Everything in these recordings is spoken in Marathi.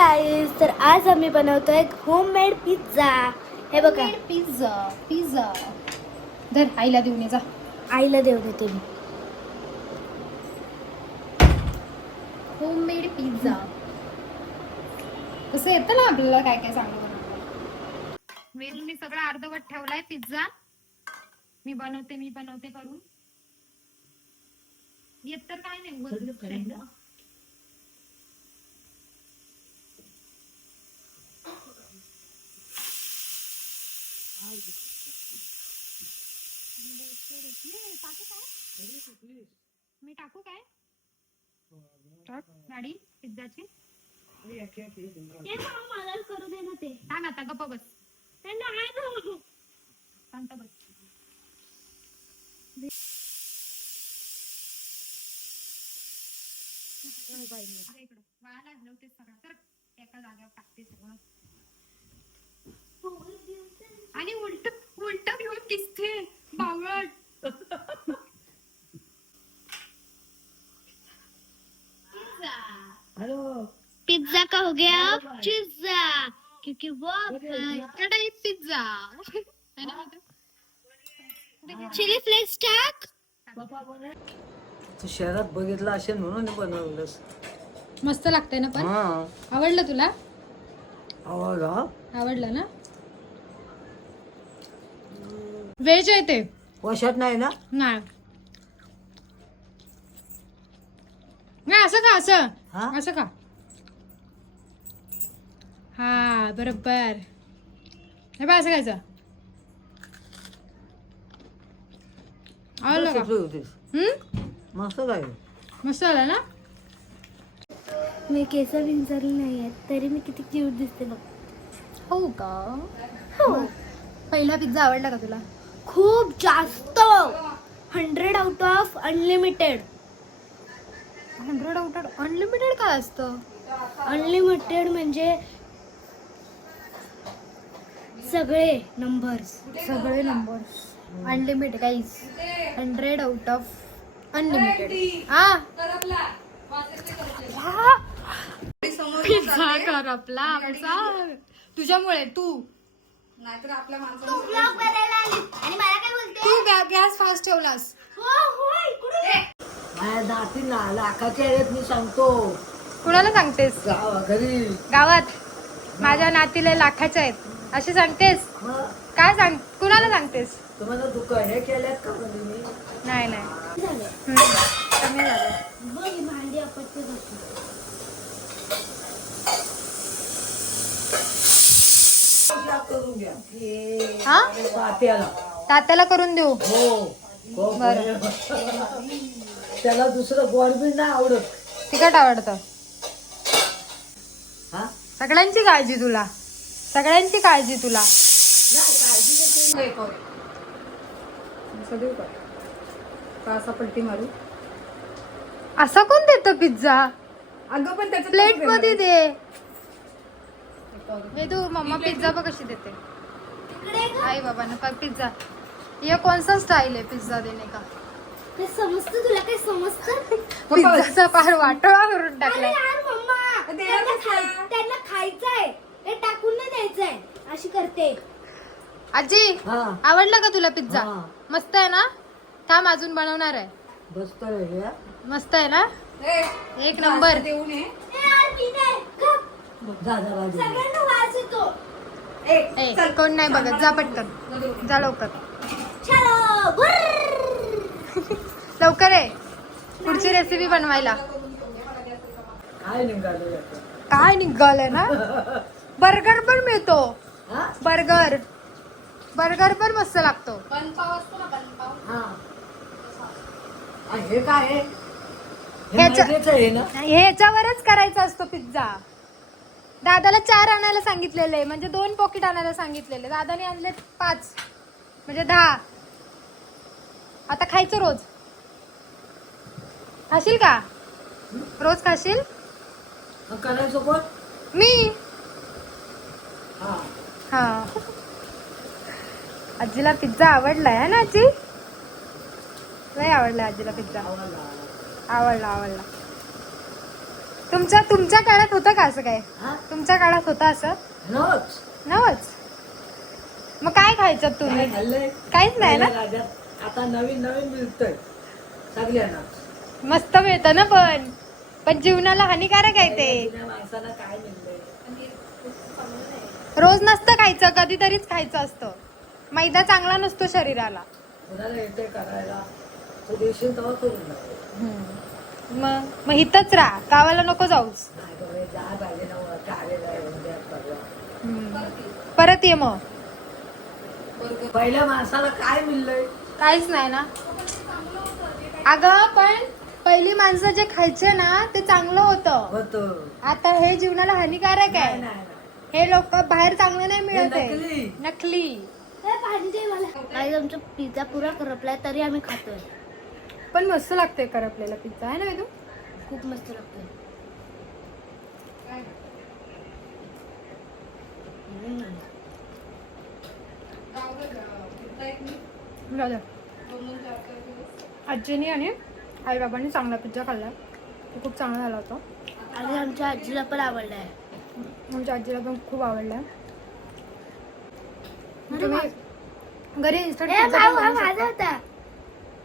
गाईज, तर आज आम्ही बनवतोय होममेड पिझ्झा. हे बघा, पिझ्झा पिझ्झा धर आईला देऊन ये जा. आईला देऊ देते मी. होममेड पिझ्झा कसं येतं ना आपल्याला काय काय सांगू. वेळी मी सगळं अर्धवट ठेवलाय पिझ्झा. मी बनवते करून येत तर काय नाही उगाच. मी टाकू काय टाक गाडी पिझ्झाची. मला करू दे ना ते. सांग आता गप्प बस. शांत बस. इकडं वाळायला नव्हते सगळं तर एका जागेवर टाकते सगळं. आणि उलट उलट घेऊन दिसते बावळट. पिज्जा का हो गया पिज्जा, क्योंकि वो कढई पिझ्झा. चिली फ्लेक्स टाक. तू शहरात बघितलं असेल म्हणून बनवलंस. मस्त लागतंय ना पण. हा आवडलं तुला. आवडला. आवडलं ना. व्हेज आहे ते. वशात नाही ना. नाही नाही असं का असं हा असं का. हा बरोबर. हे बघ असं खायचं. आवडलं का. सुचली होतीस. मस्त काय मस्त आलं ना. मी केस विंचरली नाही आहेत तरी मी किती क्यूट दिसते बघ. हो का. हो, पहिला पिझ्झा आवडला का तुला. खूप जास्त. 100 out of unlimited. 100 out of unlimited काय असतं. अनलिमिटेड म्हणजे सगळे नंबर्स. सगळे number unlimited guys. 100 out of unlimited. Pizza कर आपला आमचा. तुझ्यामुळे तू नाहीतर आपल्या माणसाला तू गॅस फास्ट ठेवलास. माझ्या नातीला लाखाच्या आहेत मी सांगतो. कुणाला सांगतेस. घरी गावात माझ्या नातीला लाखाच्या आहेत असे सांगतेस. काय सांग कुणाला सांगतेस. तुम्हाला दुःख हे केल्यात का म्हणजे मी. नाही नाही झालं कमी झालं. बघ भांडी अपत्य होती. करून घ्या हा तात्याला. तात्याला करून देऊ. हो बरं. त्याला दुसरं गोड बी नाही आवडत. तिखट आवडतं. हा सगळ्यांची काळजी तुला. सगळ्यांची काळजी तुला. असा पलटी मारू. असा कोण देतो पिझ्झा. अगं पण त्याच्या प्लेट मध्ये दे. तू मम्मा पिझ्झा बघ कशी देते. आई बाबा ना पिझ्झा. ये कौन सा स्टाईल आहे पिझ्झा देने का. ते समजतं तुला. काय समजतं. पिझ्झाचा पार वाटोळा करून टाकलाय. यार मम्मा, त्यांना खायचंय ते टाकून नाही द्यायचंय. अशी करते. आजी हा आवडला का तुला पिझ्झा. हा. मस्त आहे ना. थांब अजून बनवणार आहे. बसतो रे. मस्त आहे ना. एक नंबर. यार मी नाही. गप. दादा बाजू सगळ्यांना वास येतो. ए, कोण नाही बघत. जा पटकन जा लवकर. चलो बुर्र. लवकर आहे पुढची रेसिपी बनवायला. काय निघालो याचं? काय निघालंय ना. बर्गर पण मिळतो. हा बर्गर बर्गर पण मस्त लागतो. हा हे काय आहे. हे ह्याच्या- मैद्याचं आहे ना. हे याच्यावरच करायचा असतो पिझ्झा. दादाला 4 आणायला सांगितलेले म्हणजे 2 पॉकेट आणायला सांगितलेले. दादाने आणले 5 म्हणजे 10. आता खायचं रोज. खाशील का. रोज खाशील. मग करायचं कोण. मी. हा हा आजीला पिझ्झा आवडलाय है ना आजी. लय आवडला आजीला पिझ्झा. आवडला. आवडला आवडला. तुमच्या काळात होतं का असं काय? हा तुमच्या काळात होतं असं नवच नवच? मग काय खायचं तुम्ही? काय खाल्लंय काहीच नाही ना? पहिल्या राज्यात आता नवीन नवीन मिळतंय सगळ्यांना. मस्त मिळतं ना, पण जीवनाला हानिकारक आहे ते. जुन्या माणसाला काय मिळलंय? रोज नसतं खायचं, कधीतरीच खायचं असतं. मैदा चांगला नसतो शरीराला. कुणाला येते करायला तो दिवशी तेव्हा करून जातो. मग इथंच राहा, गावाला नको जाऊस. नाही बघा, जा पाहिजे ना कार्याला उद्या परवा. परत ये मग. पहिल्या माणसाला काय मिळलंय? काहीच नाही ना. अगं पण पहिली माणसं जे खायचे ना ते चांगलं होतं. होतं. आता हे जीवनाला हानिकारक नाही, आहे. नाही, नाही. हे लोक बाहेर चांगलं नाही मिळत हे आहे. नकली. नकली. हे पाणी दे मला. काही आमचा पिझ्झा पुरा करपलाय तरी आम्ही खातोय. पण मस्त लागतोय करपलेला पिझ्झा आहे ना वेदू? खूप मस्त लागतोय. जाऊ दे. आजीनी आणि आई बाबांनी चांगला पिझ्झा खाल्ला. तो खूप चांगला झाला होता. आणि आमच्या आजीला पण आवडलाय. आमच्या आजीला पण खूप आवडला. तुम्ही घरी इन्स्टंट ए, पिझ्झा भाऊ, पण हा बनवू माझा शकता. होता.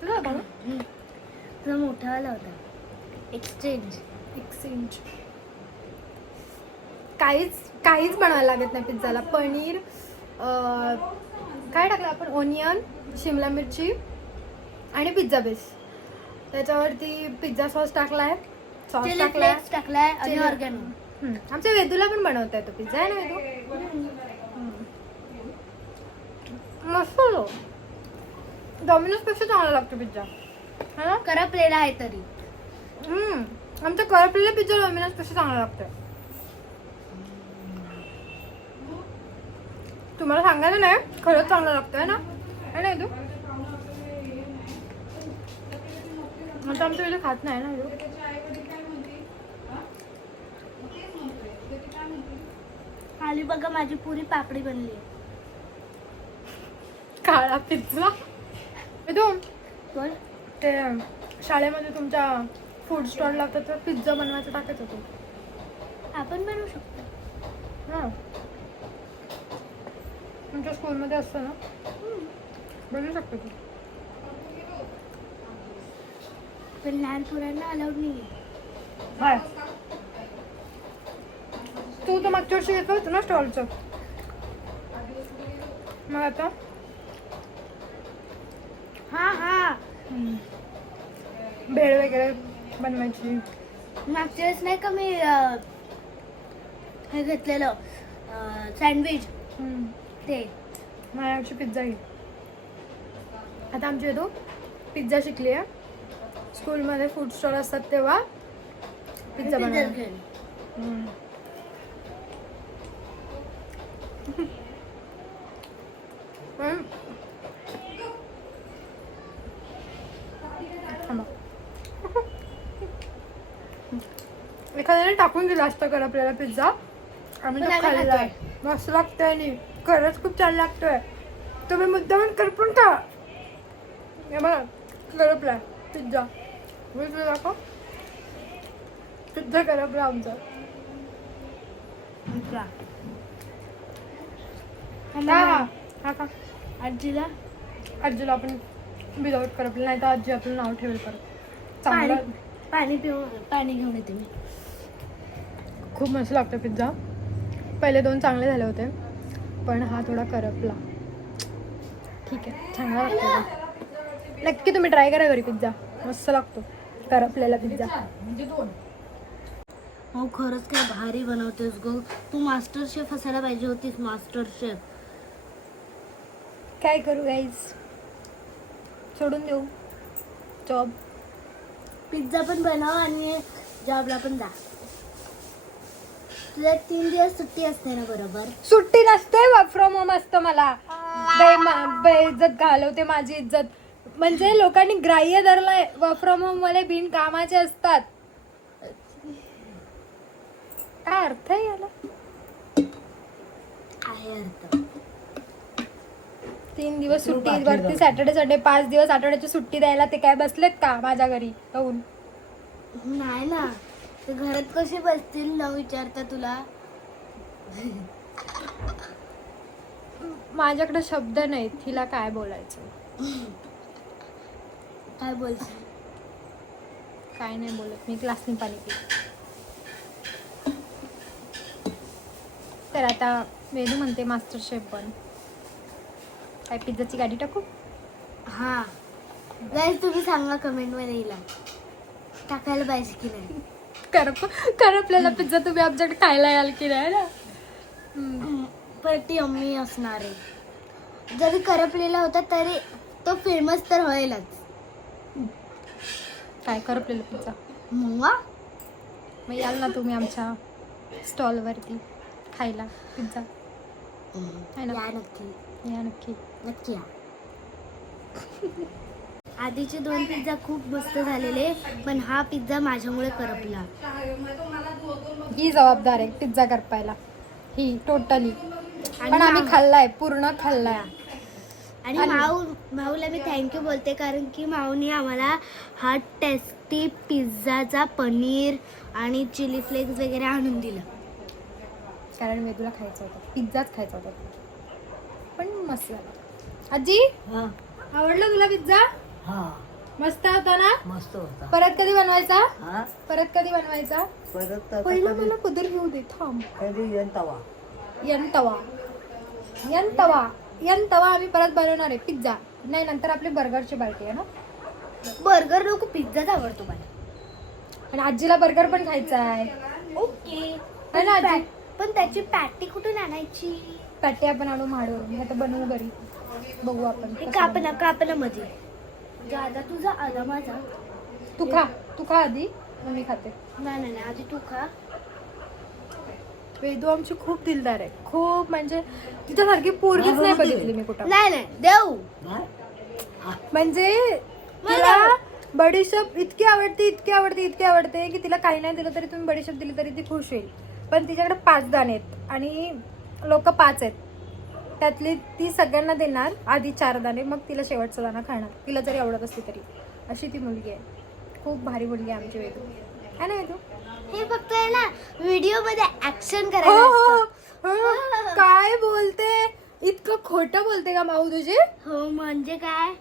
तुझा होता का? तुझा मोठावाला होता. एक्सचेंज. काहीच बनवायला लागत नाही पिझ्झाला. पनीर काय टाकलं आपण? ओनियन, शिमला मिरची आणि पिझ्झा बेस. त्याच्यावरती पिझ्झा सॉस टाकलाय, चिली फ्लेक्स टाकलाय आणि चिली- ऑर्गॅनो. आमच्या वेदूला पण बनवता येतो पिझ्झा आहे ना वेदू? मस्त होतो. डॉमिनोज पेक्षा चांगला लागतो पिझ्झा है ना? करपलेला आहे तरी. आमच्या करपलेला पिझ्झा डॉमिनोज पेक्षा चांगला लागतोय. तुम्हाला सांगायचं नाही, खरंच चांगला लागतोय ना, है ना वेदू? आता आमच्या वेळी खात नाही ना वेदू. खाली बघा माझी पुरी पापडी बनली. काळा पिझ्झा. वेदू बोल. ते शाळेमध्ये तुमच्या फूड स्टॉल लागतात तर पिझ्झा बनवायचं टाकायचं होतो. आपण बनवू शकतो. हां, तुमच्या स्कूलमध्ये असतं ना, बनवू शकतो तू. पण लहान पोरांना अलाउड नाही. बाय. तू तर मागच्या वर्षी घेतलं होतं ना स्टॉलचं, मग आता हा भेळ वगैरे बनवायची. मागच्या वेळेस नाही का मी हे घेतलेलं सँडविच ते. माझ्या वर्षी पिझ्झा घे. आता आमची येतो पिझ्झा शिकली आहे. स्कूलमध्ये फूड स्टॉल असतात तेव्हा पिझ्झा बनवायला. घेईन. पण थांबा. एखाद्याने टाकून दिला असतं कर आपल्याला पिझ्झा, आम्ही पण तो आम्ही खाल्ला. मस्त लागतोय आणि खरंच खूप छान लागतोय. तुम्ही मुद्दामून करपून खा. हे बघा करपलाय पिझ्झा. तुला दाखव, पिझ्झा करपला आमचा. हा का आजीला आजीला आपण विदाऊट करपलं, नाही तर आजी आपलं नाव ठेवेल परत. चांगलं पाणी घेऊन येते मी. खूप मस्त लागतं पिझ्झा. पहिले 2 चांगले झाले होते, पण हा थोडा करपला. ठीक आहे, चांगला लागतो. नक्की तुम्ही ट्राय करा घरी पिझ्झा, मस्त लागतो करपलेला पिझ्झा. म्हणजे 2. हो खरंच काय भारी बनवतेस गो तू. मास्टर शेफ असायला पाहिजे होतीस. Master chef. काय करू गाईज, सोडून देऊ जॉब. पिझ्झा पण बनव आणि जॉबला पण जा. तुला 3 दिवस सुट्टी असते ना बरोबर? सुट्टी नसते, वर्क फ्रॉम होम असतं मला. बेइज्जत घालवते माझी इज्जत. म्हणजे लोकांनी ग्राह्य धरलाय वर्क फ्रॉम होम वाले बिन कामाचे असतात. काय अर्थ आहे याला? आहे अर्थ. 3 दिवस सुट्टी वरती सॅटर्डे संडे 5 दिवस आठवड्याची सुट्टी द्यायला ते काय बसलेत का माझ्या घरी जाऊन? नाही ना. ते घरात कसे बसतील न विचारता तुला? माझ्याकडे शब्द नाहीत तिला काय बोलायचं. काय बोलशील? काय नाही बोलत मी, ग्लासनी पाणी पिते. तर आता वेदू म्हणते मास्टर शेफ बन. काय पिझ्झाची गाडी टाकू? हा गाईज तुम्ही सांगा कमेंट मध्ये येईल टाकायला पाहिजे की नाही. करपलेला पिझ्झा तुम्ही आमच्याकडे खायला याल की नाही ना. पण ती यम्मी असणार आहे. जरी करपलेला होता तरी तो फेमस तर होईलच. काय करपलेला पिझ्झा? मग याल ना तुम्ही आमच्या स्टॉलवरती खायला पिझ्झा. है ना? या नक्की या नक्की. नक्की या. आधीचे 2 पिझ्झा खूप मस्त झालेले पण हा पिझ्झा माझ्यामुळे करपला. ही जबाबदार आहे पिझ्झा करपायला, ही टोटली. आणि पण आम्ही खाल्लाय, पूर्ण खाल्लाय. आणि माऊला मी थँक्यू बोलते कारण की माऊनी आम्हाला हा टेस्टी पिझ्झाचा पनीर आणि चिली फ्लेक्स वगैरे आणून दिलं. कारण वेदूला खायचा होता, पिझ्झाच खायचा होता. पण मस्त झाला. आजी हा आवडला तुला पिझ्झा? हा मस्त होता ना? मस्त होता. परत कधी बनवायचा? हा परत कधी बनवायचा? परत पहिलं मला पदर घेऊ दे, थांब. कधी येईन तवा. यन तवा आम्ही परत बनवणार आहे पिझ्झा. नाही नंतर आपली बर्गरची पार्टी आहे ना. बर्गर नको पिझ्झाच आवडतो मला. आणि आजीला बर्गर पण खायचा आहे. ओके है ना आजी? पण त्याची पॅटी कुठून आणायची? पॅटी आपण आणू माडवरून, आता बनवू घरी. बघू आपण हे कसं बनवू. कापना मध्ये जादा तुझा आधा माझा. तू खा आधी, मग मी खाते. नाही आधी तू खा. वेदू आमची खूप दिलदार आहे, खूप. म्हणजे तिच्यासारखी पोरगीच नाही बघितली मी कुठं. नाही देऊ. काय? म्हणजे तिला बडीशेप इतकी आवडते की तिला काही नाही दिलं तरी तुम्ही बडीशेप दिली तरी ती खुश होईल. पण तिच्याकडे 5 दाणे आहेत आणि लोक 5 आहेत. त्यातली ती सगळ्यांना देणार आधी 4 दाणे, मग तिला शेवटचा दाणा खाणार, तिला जरी आवडत असली तरी. अशी ती मुलगी आहे. खूप भारी मुलगी आहे आमची वेदू. आहे ना वेदू? हे फक्त आहे ना व्हिडिओ मध्ये ऍक्शन हो करायला असतं. हो. काय बोलते, इतकं खोटं बोलते का माऊ तुझी? हो म्हणजे काय?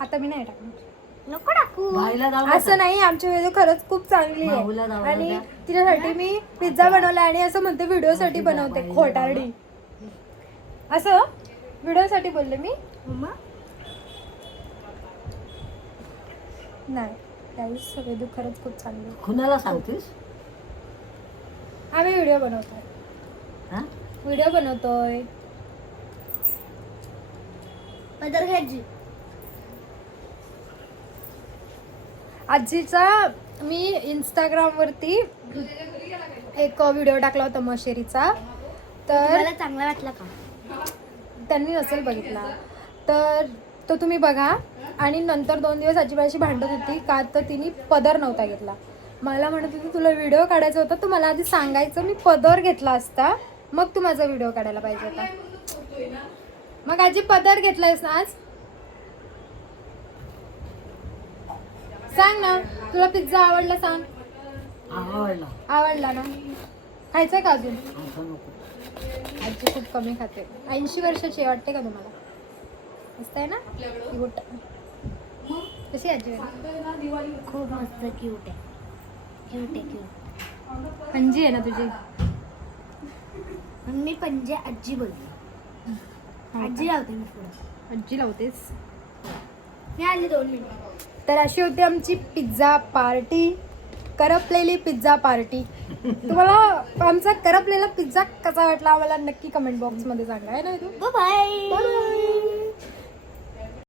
आता मी नाही टाकणार. नको टाकू. भाईला जाऊ असं नाही, आमची वेदू खरंच खूप चांगली माऊला आहे. जाऊया आणि का? तिच्यासाठी मी पिझ्झा बनवला आणि असं म्हणते व्हिडिओ साठी बनवते. खोटारडी. असं व्हिडिओ साठी बोलले मी. मम्मा नाही त्यावेळेस वेदू खरंच खूप चांगली आहे. कुणाला सांगतेस? आम्ही व्हिडिओ बनवतोय. हा व्हिडिओ बनवतोय. पदर घ्यायची. आजीचा मी इंस्टाग्रामवरती एक व्हिडिओ टाकला होता मशेरीचा. तर मला चांगला वाटला का? त्यांनी नसेल बघितला तर तो तुम्ही बघा. आणि नंतर 2 दिवस आजी माझ्याशी भांडत होती का तर तिने पदर नव्हता घेतला. मला म्हणत होती तुला व्हिडिओ काढायचा होता, तू मला आधी सांगायचं, मी पदर घेतला असता मग तू माझा व्हिडिओ काढायला पाहिजे होता. मग आजी पदर घेतलायस ना आज? सांग ना, तुला पिझ्झा आवडला सांग. आवडला ना? खायचंय का अजून? आजी खूप कमी खाते. 80 वर्षाची वाटते का तुम्हाला? मस्त आहे ना? क्यूट. कशी आजी? खूप मस्त क्यूट आहे. क्यूट. पंजी आहे ना तुझी? मी पंजे आजी बोलते. आजी लावते मी पुढे. आजी लावतेस? मी आली 2 मिनिटं. तर अशी होती आमची पिझ्झा पार्टी, करपलेली पिझ्झा पार्टी. तुम्हाला आमचा करपलेला पिझ्झा कसा वाटला आम्हाला नक्की कमेंट बॉक्समध्ये सांगा. आहे ना? बाय.